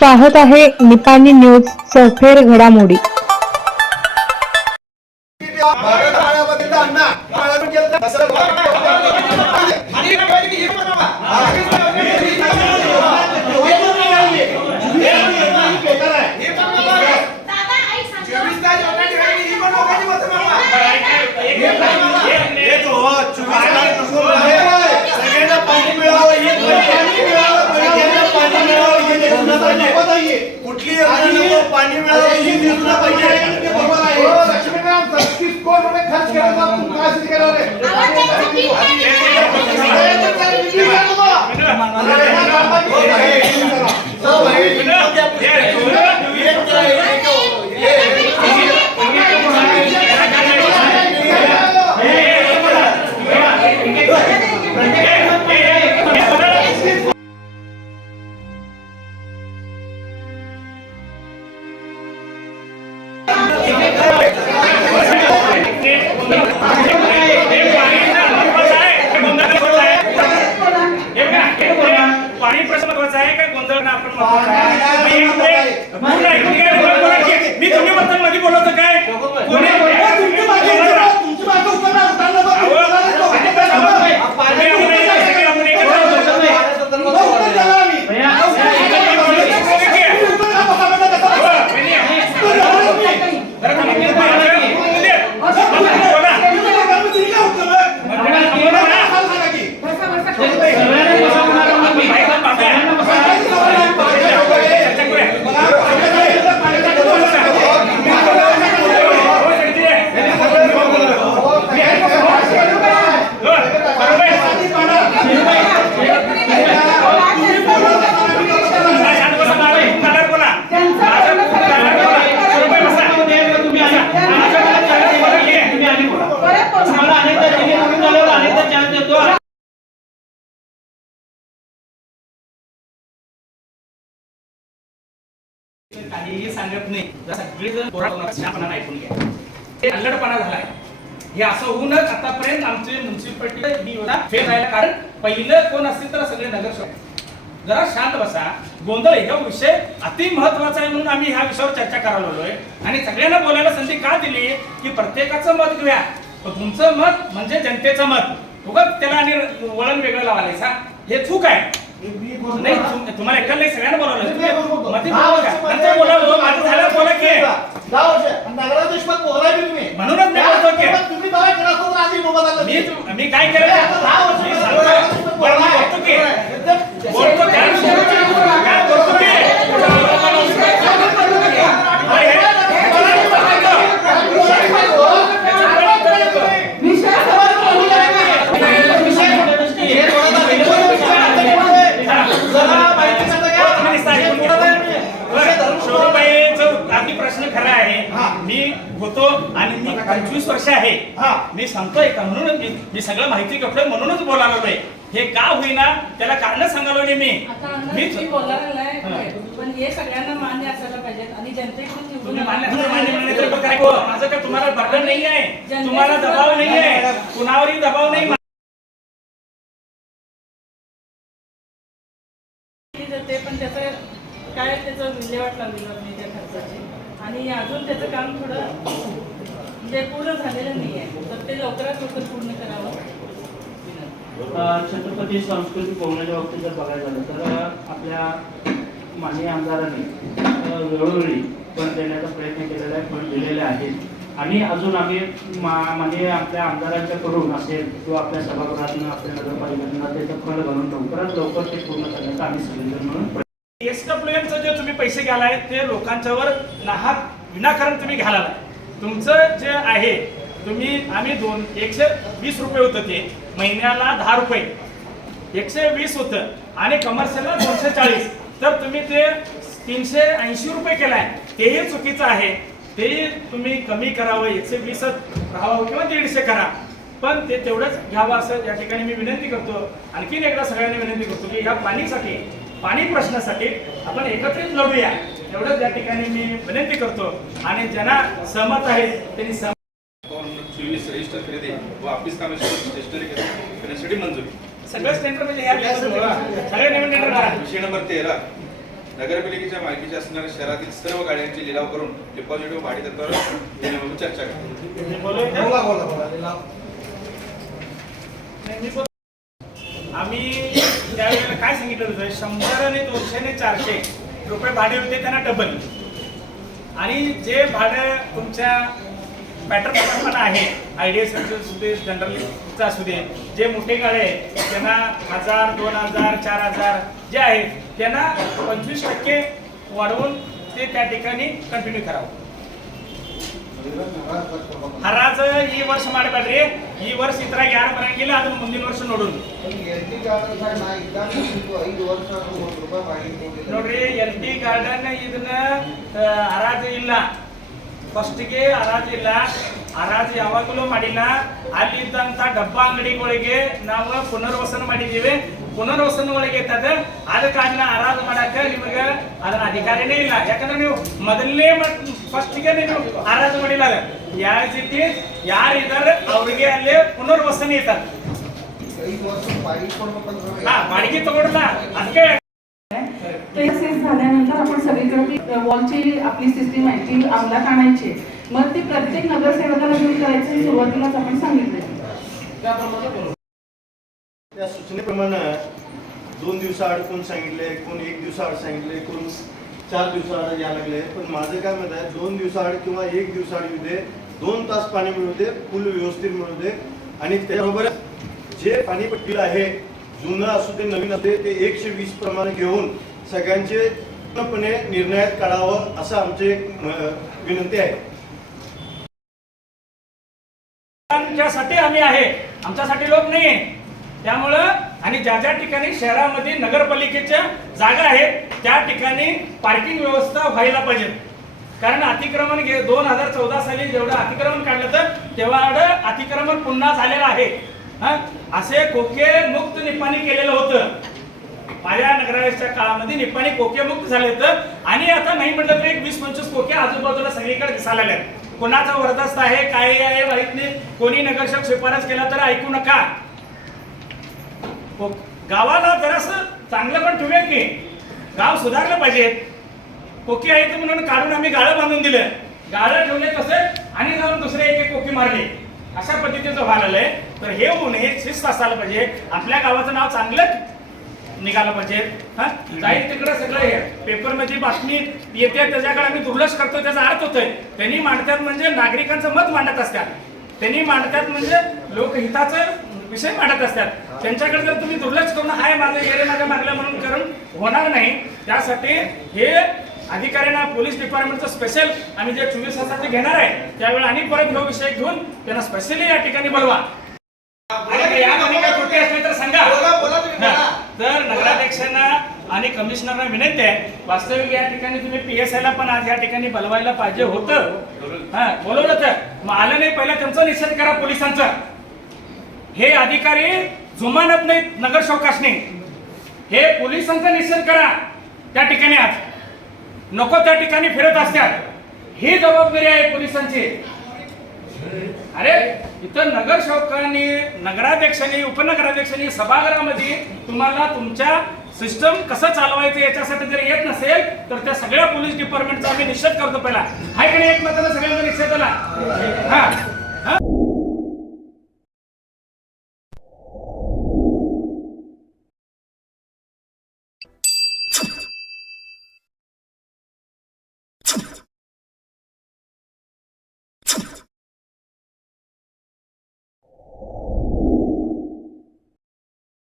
पाहत आहे निपाणी न्यूज सफेर घडामोडी. भारत काळामध्ये तर अण्णा काळात गेलं तर कसं दादा आई सांगतो चोवीस तास एवढ्या ठिकाणी ही पण लोकांची मतं मामा. हे काय मामा? हे तो, चोवीस तास नको आहे. सगळ्यांना पाणी मिळावं हे पाणी मिळावं, सगळ्यांना पाणी मिळावं हे दिसलं पाहिजे. कुठली पाणी हे दिसलं पाहिजे. लक्ष्मीकांत, पस्तीस कोटी रुपये खर्च केला काहीही सांगत नाही. सगळेजण पोरापणा ऐकून घ्या. ते अल्लडपणा झालाय. हे असं होऊनच आतापर्यंत आमचे म्युन्सिपाल्टी ही योजना फेल राहिला कारण पहिलं कोण असतील तर सगळे नगरसेवक. जरा शांत बसा. गोंधळ हा विषय अति महत्त्वाचा आहे म्हणून आम्ही ह्या विषयावर चर्चा करायला आलोय. आणि सगळ्यांना बोलायला संधी का दिली? की प्रत्येकाचं मत घेऊया. तुमचं मत म्हणजे जनतेचं मत. उगत त्याला आणि वळण वेगळं लावायचं हे चूक आहे. नाही तुम- तुम्हाला एकाला नाही सगळ्यांना बोलावलं. मध्ये बोलावं का? नंतर बोलावं माझं झालं बोला की. म्हणूनच मी बोलतो की. मी तु- मी काय केलं? मी सांगतो. बोलतो की बोलतो त्या काय बोलतो की अरे, हे- तुम्ही दिसता ऐकून घ्या. बरं, शोरूबाईचं अगदी प्रश्न खरा आहे मी होतो आणि मी पंचवीस वर्ष आहे. मी सांगतोय का? म्हणून मी मी सगळं माहिती घेतोय म्हणूनच बोलायला लागलोय हे का होईना त्याला कारण सांगायला मी. मी पण हे सगळ्यांना मान्य असायला पाहिजेत आणि जनतेकडून निवडून तुम्ही मान्य तुम्ही मान्य म्हणले तर काय हो, माझं काय तुम्हाला बर्डन नाही आहे तुम्हाला दबाव नाही आहे कुणावरही दबाव नाही. जाते पण त्याचं काय त्याचं विल्हेवाट जात नाही त्या खर्चाची? आणि अजून त्याचं काम थोडं म्हणजे पूर्ण झालेलं नाही आहे. तर ते लवकरात लवकर पूर्ण करावं. छत्रपती सांस्कृतिक भवनाच्या बाबतीत जर बघायला झालं तर आपल्या माननीय आमदारांनी वेळोवेळी पण देण्याचा प्रयत्न केलेला आहे फंड दिलेले आहेत. आणि अजून आम्ही मा माननीय आपल्या आमदारांच्याकडून असेल किंवा आपल्या सभागृहातून आपल्या नगरपालिकेतून त्याचा फंड घालून लवकरात लवकर ते पूर्ण करण्याचा आम्ही सगळेजण म्हणून एसडब्ल्यूएमचं जे तुम्ही पैसे घ्यालाय ते लोकांच्यावर नाहक विनाकारण तुम्ही घालालाय. तुमचं जे आहे तुम्ही आम्ही दोन एकशे वीस रुपये होतं ते. महिन्याला दहा रुपये. एकशे वीस होतं. आणि कमर्शियलला दोनशे चाळीस. तर तुम्ही ते तीनशे ऐंशी रुपये केलाय. तेही चुकीचं आहे. तेही तुम्ही कमी करावं एकशे वीसच राहावं किंवा दीडशे करा. पण ते तेवढंच घ्यावं असं या ठिकाणी मी विनंती करतो. आणखीन एकदा सगळ्यांनी विनंती करतो की ह्या पाणीसाठी पाणी प्रश्नासाठी आपण एकत्रित लढूया. एवढंच या ठिकाणी मी विनंती करतो. आणि ज्यांना सहमत आहेत त्यांनी सहमत चोवीस रजिस्टर खरेदी व ऑफिस करण्यासाठी मंजुरी. टेंडर म्हणजे ह्या सगळे नवीन टेंडर करा विषय नंबर तेरा. नगरपालिकेच्या मालकीच्या असणाऱ्या शहरातील सर्व गाड्यांचे लिलाव करून डिपॉझिट व भाडे तत्वावर चर्चा करा. आम्ही त्यावेळेला काय सांगितलं होतं? शंभर आणि दोनशे आणि चारशे. रुपये भाडे होते त्यांना डबल आणि जे भाडं तुमच्या पॅटर्न प्रमाणे आहे आय डी एस असू दे जनरलचा असू दे जे मोठे गाळे आहेत त्यांना हजार दोन हजार चार हजार जे आहेत त्यांना पंचवीस टक्के वाढवून ते त्या ठिकाणी कंटिन्यू करावं. ಹರಾಜ ಈ ವರ್ಷ ಮಾಡಬೇಡ್ರಿ. ಈ ವರ್ಷ ಇದ್ರಾಗ ಯಾರು ಬರಂಗಿಲ್ಲ ಅದನ್ನ ಮುಂದಿನ ವರ್ಷ ನೋಡೋಣ ನೋಡ್ರಿ ಎಲ್ ಟಿ ಗಾರ್ಡನ್ ಇದನ್ನ ಹರಾಜು ಇಲ್ಲ. ಫಸ್ಟ್ಗೆ ಹರಾಜು ಇಲ್ಲ. ಹರಾಜು ಯಾವಾಗಲೂ ಮಾಡಿಲ್ಲ. ಅಲ್ಲಿ ಇದ್ದಂತ ಡಬ್ಬಾ ಅಂಗಡಿಗಳಿಗೆ ನಾವು ಪುನರ್ವಸನ ಮಾಡಿದ್ದೀವಿ. ಪುನರ್ವಸನ ಒಳಗೆ ಇರ್ತದ ಅದಕ್ಕಾಗಿ ನಾ ಹರಾಜು ಮಾಡಕ್ಕೆ ನಿಮಗೆ ಅದನ್ನ ಅಧಿಕಾರಿನೇ ಇಲ್ಲ ಯಾಕಂದ್ರೆ ನೀವು ಮೊದಲನೇ ಫಸ್ಟ್ಗೆ ನೀವು ಹರಾಜು ಮಾಡಿಲ್ಲ ಅದ ಯಾಸ್ ಇಟ್ ಈಸ್ ಯಾರು ಇದ್ದಾರೆ ಅವ್ರಿಗೆ ಅಲ್ಲಿ ಪುನರ್ವಸನ ಇರ್ತದೆ ಹಾ ಬಾಡಿಗೆ ತಗೊಳಲ್ಲ ಅದಕ್ಕೆ ते सेट झाल्यानंतर आपण सगळीकडे ती वॉलची आपली सिस्टीम आहे ती अंमलात आणायची आहे. मग ती प्रत्येक नगरसेवकाला घेऊन करायचं हे सुरुवातीलाच आपण सांगितलं त्या सूचनेप्रमाणे दोन दिवसाआड कोण सांगितले कोण एक दिवसाआड सांगितले कोण चार दिवसाआड यायला लागले. पण माझं काय मत आहे दोन दिवसाआड किंवा एक दिवसाआड येऊ दे दोन तास पाणी मिळू दे पूल व्यवस्थित मिळू दे. आणि त्याबरोबर जे पाणीपट्टी आहे जुनं असू दे नवीन असू दे ते एकशे वीस प्रमाणे घेऊन सगळ्यांचे पूर्णपणे निर्णयात काढावं असं आमचे एक, विनंती आहे. आमच्यासाठी आम्ही आहे. आमच्यासाठी लोक नाही आहे त्यामुळं आणि ज्या ज्या ठिकाणी शहरामध्ये नगरपालिकेच्या जागा आहेत त्या ठिकाणी पार्किंग व्यवस्था व्हायला पाहिजे. कारण अतिक्रमण घे दोन हजार चौदा साली जेवढं अतिक्रमण काढलं तर तेव्हा अतिक्रमण पुन्हा झालेलं आहे. असे कोके मुक्त निपाणी केलेलं होतं. माझ्या नगराध्यक्षच्या काळामध्ये निपाणी कोके मुक्त झाले होतं आणि आता नाही म्हटलं तर एक वीस पंचवीस कोके आजूबाजूला सगळीकडे दिसायला आहेत कोणाचा वरदस्त आहे काय आहे माहीत नाही. कोणी नगरसेवक शिफारस केला तर ऐकू नका. हो. गावाला जरासं चांगलं पण ठेवूया की. गाव सुधारलं पाहिजे. कोकी आहे तर म्हणून काढून आम्ही गाळं बांधून दिलं. गाळं ठेवले कसे आणि जाऊन दुसरे एक एक कोकी मारले. अशा पद्धतीचं व्हायला आलंय तर हे होऊ नये शिस्त असायला पाहिजे. आपल्या गावाचं नाव चांगलं निघालं पाहिजे. हा? जाईल तिकडं सगळं हे. पेपरमध्ये बातमी येते त्याच्याकडे आम्ही दुर्लक्ष करतो त्याचा अर्थ होतोय. त्यांनी मांडतात म्हणजे नागरिकांचं मत मांडत असतात. त्यांनी मांडतात म्हणजे लोकहिताचं विषय मांडत असतात. त्यांच्याकडे जर तुम्ही दुर्लक्ष करून हाय माझं गेले माझ्या मागलं म्हणून करून होणार नाही त्यासाठी हे अधिकाऱ्यांना पोलीस डिपार्टमेंटचं स्पेशल आम्ही जे चोवीस तासाचे घेणार आहे त्यावेळी आणि परत हा विषय घेऊन त्यांना स्पेशली या ठिकाणी बोलवा. तर सांगा. तर नगराध्यक्षांना आणि कमिशनरना विनंती आहे वास्तविक या ठिकाणी तुम्ही पीएसआय ला पण आज या ठिकाणी बोलवायला पाहिजे होतं. हा बोलवलं तर. मग आलं नाही पहिला त्यांचा निषेध करा पोलिसांचा. हे अधिकारी जुमानत नाहीत नगरसेवकाशने हे पोलिसांचा निषेध करा. त्या ठिकाणी आज. नको त्या ठिकाणी फिरत असतात. ही जबाबदारी आहे पोलिसांची. अरे इथं नगरसेवकांनी नगराध्यक्षांनी उपनगराध्यक्षांनी सभागृहामध्ये तुम्हाला तुमच्या सिस्टम कसं चालवायचं याच्यासाठी जर येत नसेल तर त्या सगळ्या पोलीस डिपार्टमेंटचा आम्ही निषेध करतो पहिला. हाय की नाही एक मतानं सगळ्यांचा निषेध आला हा. हा?